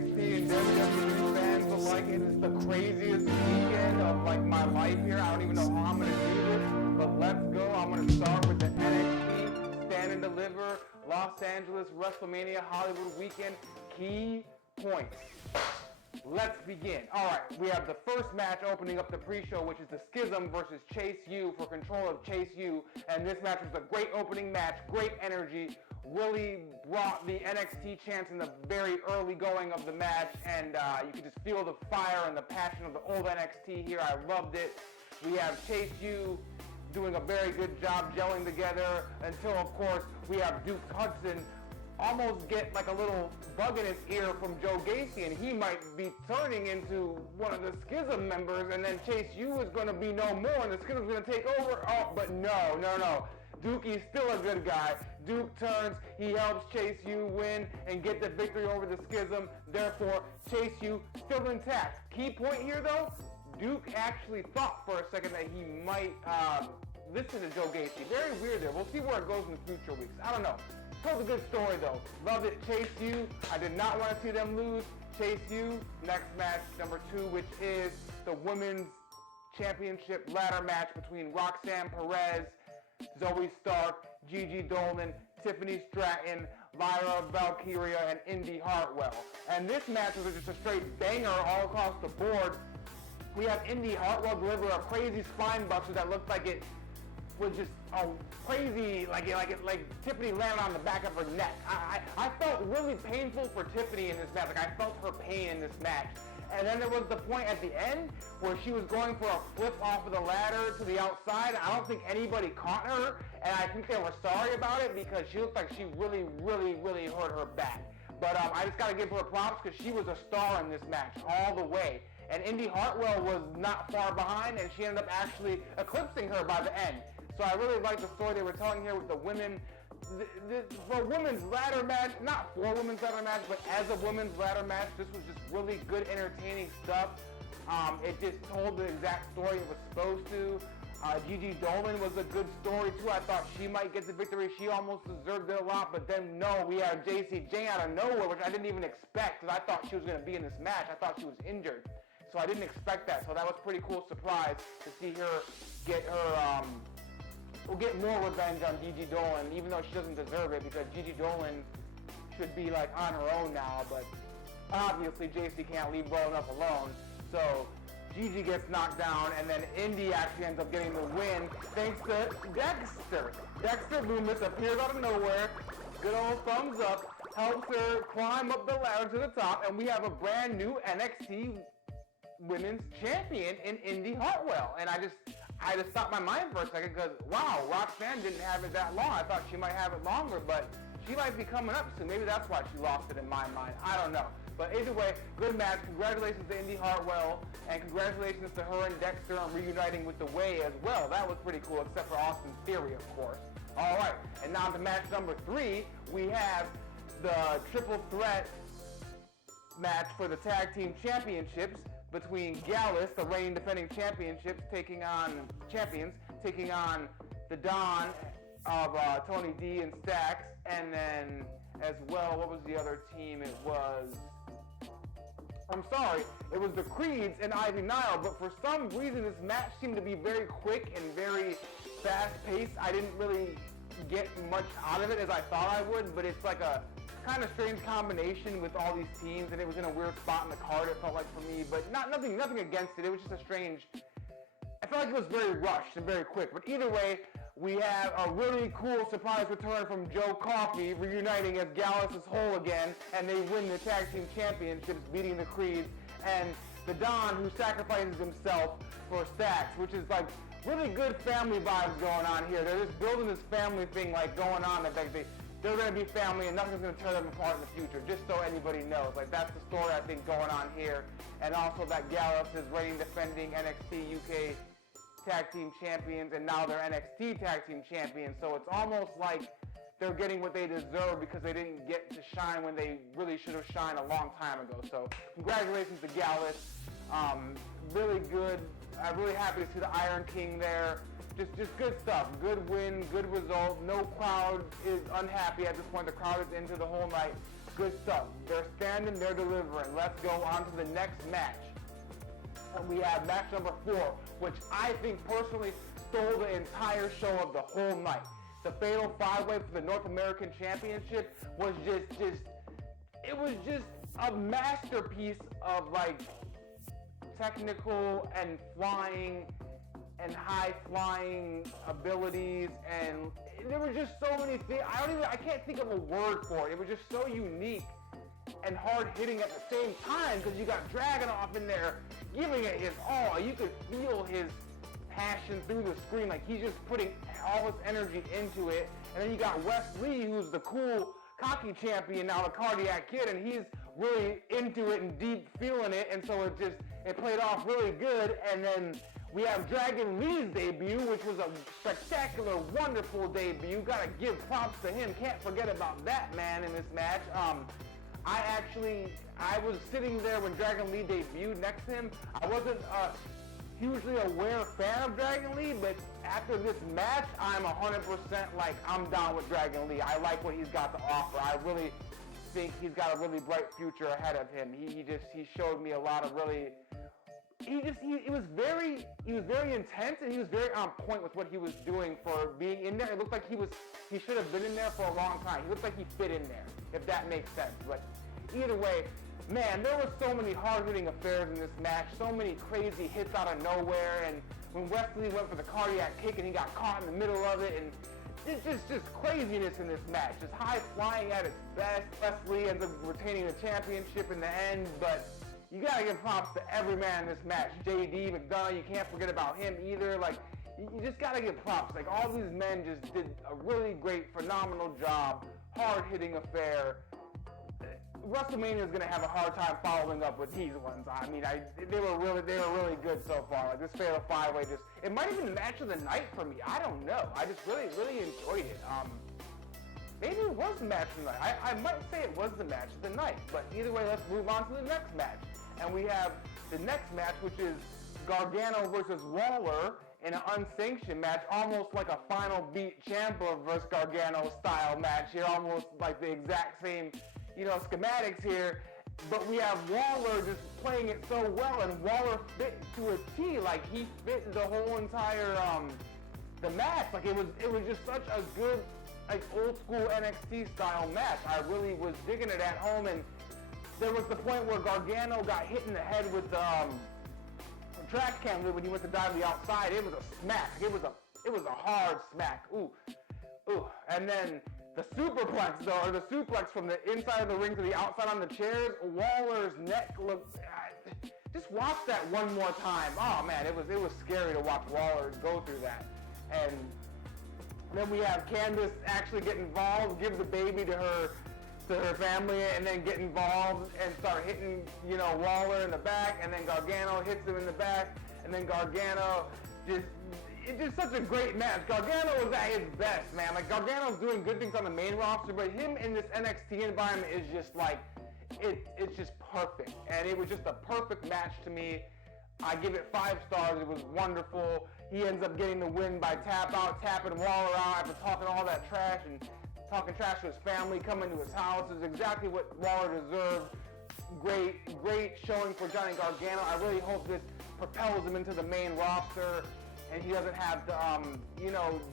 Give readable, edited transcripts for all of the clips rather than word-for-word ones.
NXT and WWE fans alike. It is the craziest weekend of like my life here. I don't even know how I'm gonna do this, but let's go. I'm gonna start with the NXT Stand and Deliver Los Angeles WrestleMania Hollywood weekend key points. Let's begin. All right, we have the first match opening up the pre-show, which is the Schism versus Chase U for control of Chase U. And this match was a great opening match, great energy, really brought the NXT champs in the very early going of the match. And you could just feel the fire and the passion of the old NXT here. I loved it. We have Chase U doing a very good job gelling together until, of course, we have Duke Hudson almost get like a little bug in his ear from Joe Gacy, and he might be turning into one of the Schism members, and then Chase U is going to be no more, and the Schism's going to take over. Oh, but no. Dookie's still a good guy. Duke turns, he helps Chase U win and get the victory over the Schism. Therefore, Chase U still intact. Key point here, though, Duke actually thought for a second that he might listen to Joe Gacy. Very weird there. We'll see where it goes in the future weeks. I don't know. Told a good story though. Loved it. Chase U. I did not want to see them lose. Chase U. Next match, number 2, which is the Women's Championship ladder match between Roxanne Perez, Zoe Stark, Gigi Dolan, Tiffany Stratton, Lyra Valkyria, and Indy Hartwell. And this match was just a straight banger all across the board. We have Indy Hartwell deliver a crazy spine buster that looked like it was just a crazy, like Tiffany landed on the back of her neck. I felt really painful for Tiffany in this match. Like I felt her pain in this match. And then there was the point at the end where she was going for a flip off of the ladder to the outside. I don't think anybody caught her, and I think they were sorry about it because she looked like she really hurt her back. But I just got to give her props because she was a star in this match all the way. And Indy Hartwell was not far behind, and she ended up actually eclipsing her by the end. So I really like the story they were telling here with the women. For a women's ladder match, not for a women's ladder match, but as a women's ladder match, this was just really good, entertaining stuff. It just told the exact story it was supposed to. Gigi Dolan was a good story too. I thought she might get the victory. She almost deserved it a lot, but then no, we have JC Jane out of nowhere, which I didn't even expect because I thought she was going to be in this match. I thought she was injured. So I didn't expect that. So that was a pretty cool surprise to see her get her, we'll get more revenge on Gigi Dolan, even though she doesn't deserve it because Gigi Dolan should be like on her own now, but obviously JC can't leave well enough alone. So Gigi gets knocked down, and then Indy actually ends up getting the win thanks to Dexter. Dexter Loomis appears out of nowhere, good old thumbs up, helps her climb up the ladder to the top, and we have a brand new NXT Women's Champion in Indy Hartwell. And I just stopped my mind for a second because, wow, Roxanne didn't have it that long. I thought she might have it longer, but she might be coming up soon. Maybe that's why she lost it in my mind. I don't know. But either way, good match. Congratulations to Indy Hartwell, and congratulations to her and Dexter on reuniting with The Way as well. That was pretty cool, except for Austin Theory, of course. All right, and now to match number 3, we have the triple threat match for the Tag Team Championships between Gallus, the reigning defending champions, taking on the Don of Tony D and Stacks, and then as well, what was the other team? It was the Creeds and Ivy Nile, but for some reason this match seemed to be very quick and very fast-paced. I didn't really get much out of it as I thought I would, but it's like a kind of strange combination with all these teams, and it was in a weird spot in the card, it felt like for me, but nothing against it. It was just a strange, I felt like it was very rushed and very quick. But either way, we have a really cool surprise return from Joe Coffey, reuniting as Gallus is whole again, and they win the Tag Team Championships, beating the Creeds, and the Don, who sacrifices himself for Stacks, which is like really good family vibes going on here. They're just building this family thing like going on, that they're going to be family and nothing's going to tear them apart in the future, just so anybody knows. Like, that's the story, I think, going on here. And also that Gallus is reigning defending NXT UK Tag Team Champions, and now they're NXT Tag Team Champions. So it's almost like they're getting what they deserve because they didn't get to shine when they really should have shined a long time ago. So congratulations to Gallus. Really good. I'm really happy to see the Iron King there. Just good stuff. Good win, good result. No crowd is unhappy at this point. The crowd is into the whole night. Good stuff. They're standing, they're delivering. Let's go on to the next match. And we have match number 4, which I think personally stole the entire show of the whole night. The Fatal 5-Way for the North American Championship was it was just a masterpiece of like technical and flying and high flying abilities, and there were just so many things. I can't think of a word for it. It was just so unique and hard hitting at the same time, because you got Dragunov in there giving it his all. You could feel his passion through the screen, like he's just putting all his energy into it. And then you got Wes Lee, who's the cool, cocky champion now, the Cardiac Kid, and he's really into it and deep feeling it, and so it played off really good. And then we have Dragon Lee's debut, which was a spectacular, wonderful debut. Gotta give props to him. Can't forget about that man in this match. I was sitting there when Dragon Lee debuted next to him. I wasn't a hugely aware fan of Dragon Lee, but after this match, I'm 100% like, I'm down with Dragon Lee. I like what he's got to offer. I really think he's got a really bright future ahead of him. He showed me a lot of really, he was very intense, and he was very on point with what he was doing for being in there. It looked like he should have been in there for a long time. He looked like he fit in there, if that makes sense. But either way, man, there were so many hard-hitting affairs in this match, so many crazy hits out of nowhere, and when Wesley went for the cardiac kick and he got caught in the middle of it, and it's just craziness in this match, just high flying at its best. Wesley ends up retaining the championship in the end, but you gotta give props to every man in this match. JD McDonough, you can't forget about him either. Like, you just gotta give props. Like, all these men just did a really great, phenomenal job. Hard-hitting affair. WrestleMania is gonna have a hard time following up with these ones. I mean, they were really good so far. Like, this Fatal 5-Way it might have been the match of the night for me. I don't know. I just really enjoyed it. Maybe it was the match of the night. I might say it was the match of the night. But either way, let's move on to the next match. And we have the next match, which is Gargano versus Waller in an unsanctioned match, almost like a Final Beat Ciampa versus Gargano style match here, almost like the exact same, schematics here. But we have Waller just playing it so well, and Waller fit to a T. Like, he fit the whole entire the match. Like, it was just such a good, like, old school NXT style match. I really was digging it at home, and there was the point where Gargano got hit in the head with the trash can lid when he went to dive the outside. It was a smack. It was a hard smack. Ooh. And then the superplex, though, or the suplex from the inside of the ring to the outside on the chairs. Waller's neck looked. Just watch that one more time. Oh man, it was scary to watch Waller go through that. And then we have Candice actually get involved, give the baby to her family, and then get involved and start hitting, Waller in the back, and then Gargano hits him in the back, and then Gargano it's just such a great match. Gargano was at his best, man. Like, Gargano's doing good things on the main roster, but him in this NXT environment is just like, it's just perfect. And it was just a perfect match to me. I give it 5 stars. It was wonderful. He ends up getting the win by tapping Waller out after talking all that trash and talking trash to his family, coming to his house. Is exactly what Waller deserved. Great showing for Johnny Gargano. I really hope this propels him into the main roster, and he doesn't have to,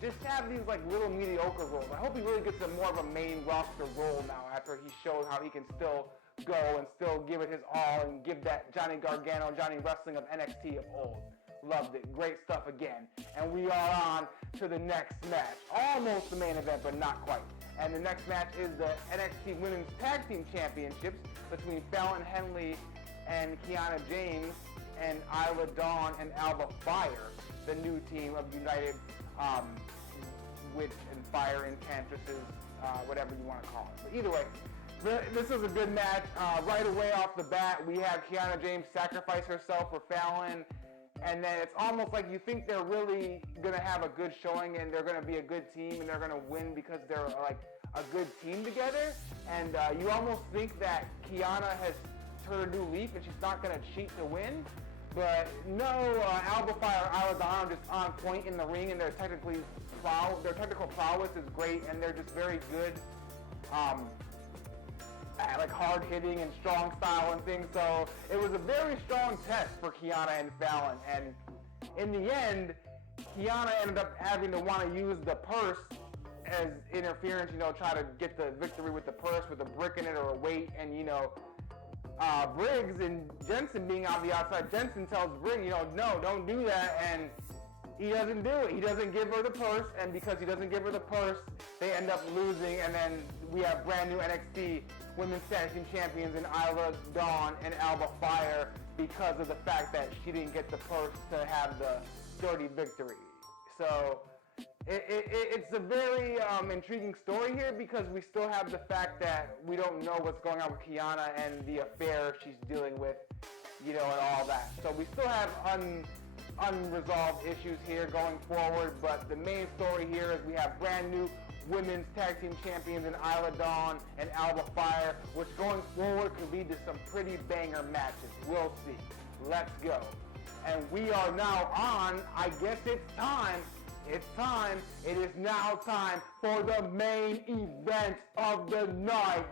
just have these like little mediocre roles. I hope he really gets more of a main roster role now after he showed how he can still go and still give it his all and give that Johnny Gargano, Johnny Wrestling of NXT of old. Loved it. Great stuff again. And we are on to the next match. Almost the main event, but not quite. And the next match is the NXT Women's Tag Team Championships between Fallon Henley and Kiana James and Isla Dawn and Alba Fire, the new team of United Witch and Fire Encantresses, whatever you want to call it. But either way, this was a good match. Right away off the bat, we have Kiana James sacrifice herself for Fallon, and then it's almost like you think they're really going to have a good showing and they're going to be a good team and they're going to win because they're like a good team together. And you almost think that Kiana has turned a new leaf and she's not going to cheat to win. But no, Alba Fire and Isla Dawn are just on point in the ring, and their technical prowess is great, and they're just very good like hard hitting and strong style and things. So it was a very strong test for Kiana and Fallon. And in the end, Kiana ended up having to want to use the purse as interference, try to get the victory with the purse with a brick in it or a weight. And, Briggs and Jensen being on the outside, Jensen tells Briggs, no, don't do that. And he doesn't do it. He doesn't give her the purse. And because he doesn't give her the purse, they end up losing. And then we have brand new NXT Women's Tag Team Champions in Isla Dawn and Alba Fire because of the fact that she didn't get the purse to have the sturdy victory. So it's a very intriguing story here because we still have the fact that we don't know what's going on with Kiana and the affair she's dealing with, and all that. So we still have unresolved issues here going forward, but the main story here is we have brand new Women's Tag Team Champions in Isla Dawn and Alba Fire, which going forward could lead to some pretty banger matches. We'll see. Let's go. And we are now on, I guess it's time. It's time. It is now time for the main event of the night.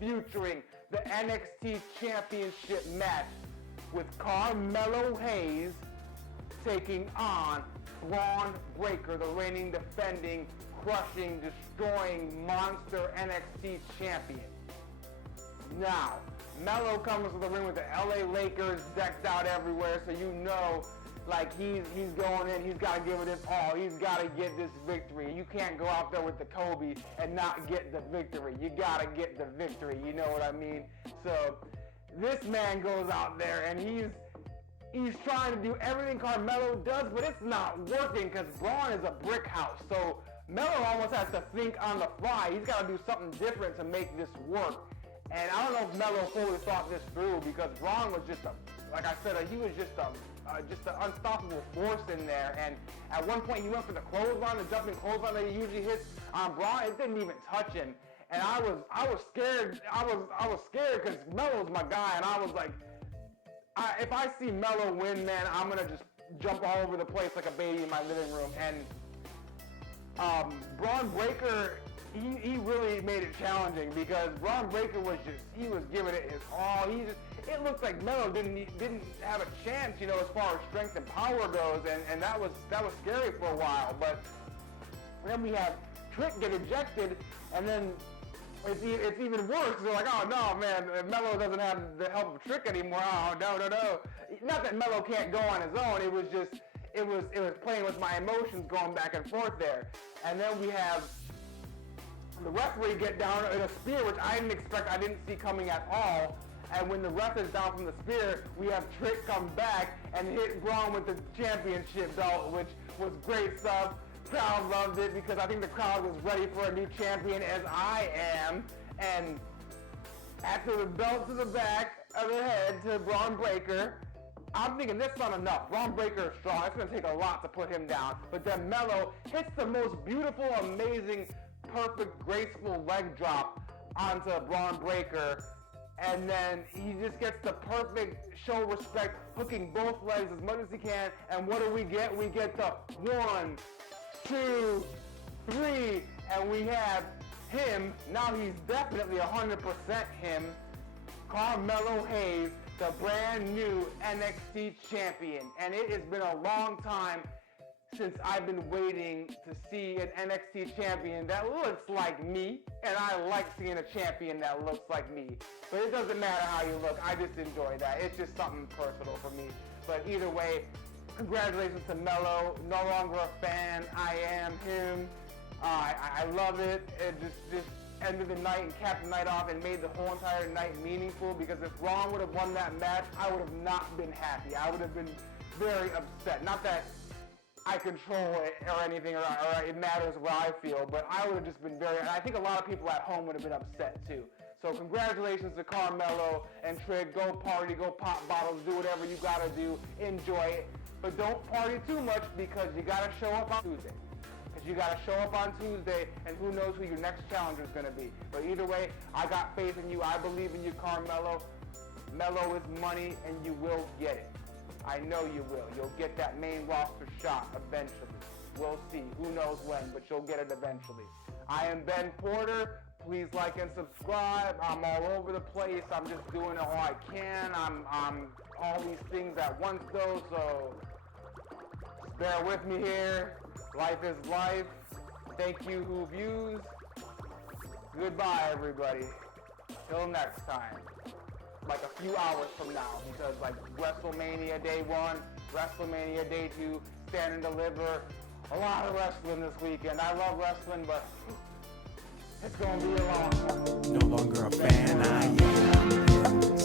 Featuring the NXT Championship match with Carmelo Hayes taking on Braun Breaker, the reigning, defending, crushing, destroying monster NXT champion. Now, Melo comes to the ring with the LA Lakers decked out everywhere, so he's going in, he's got to give it his all. He's got to get this victory. You can't go out there with the Kobe and not get the victory. You got to get the victory, you know what I mean? So, this man goes out there and he's trying to do everything Carmelo does, but it's not working because Braun is a brick house. So, Melo almost has to think on the fly. He's got to do something different to make this work. And I don't know if Melo fully thought this through because Braun was just he was just an unstoppable force in there. And at one point he went for the clothesline, the jumping clothesline that he usually hits on Braun. It didn't even touch him. And I was scared. I was scared because Melo's my guy, and I was like, if I see Melo win, man, I'm gonna just jump all over the place like a baby in my living room. And Braun Breaker, he really made it challenging because Braun Breaker was giving it his all. It looked like Melo didn't have a chance, as far as strength and power goes, and that was scary for a while. But then we have Trick get ejected, and then it's even worse. They're like, oh no, man, Melo doesn't have the help of Trick anymore. Oh no. Not that Melo can't go on his own. It was playing with my emotions going back and forth there. And then we have the referee get down in a spear, which I didn't expect, I didn't see coming at all. And when the ref is down from the spear, we have Trick come back and hit Braun with the championship belt, which was great stuff. Crowd loved it because I think the crowd was ready for a new champion, as I am. And after the belt to the back of the head to Braun Breaker, I'm thinking that's not enough. Braun Breaker is strong. It's going to take a lot to put him down. But then Melo hits the most beautiful, amazing, perfect, graceful leg drop onto Braun Breaker. And then he just gets the perfect show respect, hooking both legs as much as he can. And what do we get? We get the 1, 2, 3. And we have him. Now he's definitely 100% him. Carmelo Hayes, the brand new NXT champion. And it has been a long time since I've been waiting to see an NXT champion that looks like me, and I like seeing a champion that looks like me. But it doesn't matter how you look, I just enjoy that. It's just something personal for me. But either way, congratulations to Melo. No longer a fan, I am him. I love it. It just ended the night and capped the night off and made the whole entire night meaningful, because if Braun would have won that match, I would have not been happy. I would have been very upset. Not that I control it or anything, or it matters what I feel, but I would have just been and I think a lot of people at home would have been upset too. So congratulations to Carmelo and Trick. Go party, go pop bottles, do whatever you gotta do, enjoy it. But don't party too much, because you gotta show up on Tuesday. And who knows who your next challenger is gonna be. But either way, I got faith in you. I believe in you, Carmelo. Melo is money, and you will get it. I know you will. You'll get that main roster shot eventually. We'll see. Who knows when, but you'll get it eventually. I am Ben Porter. Please like and subscribe. I'm all over the place. I'm just doing all I can. I'm all these things at once though, so just bear with me here. Life is life. Thank you who views. Goodbye everybody. Till next time. Like a few hours from now, because like WrestleMania Day 1, WrestleMania Day 2, Stand and Deliver. A lot of wrestling this weekend. I love wrestling, but it's gonna be a long one. No longer a fan, I am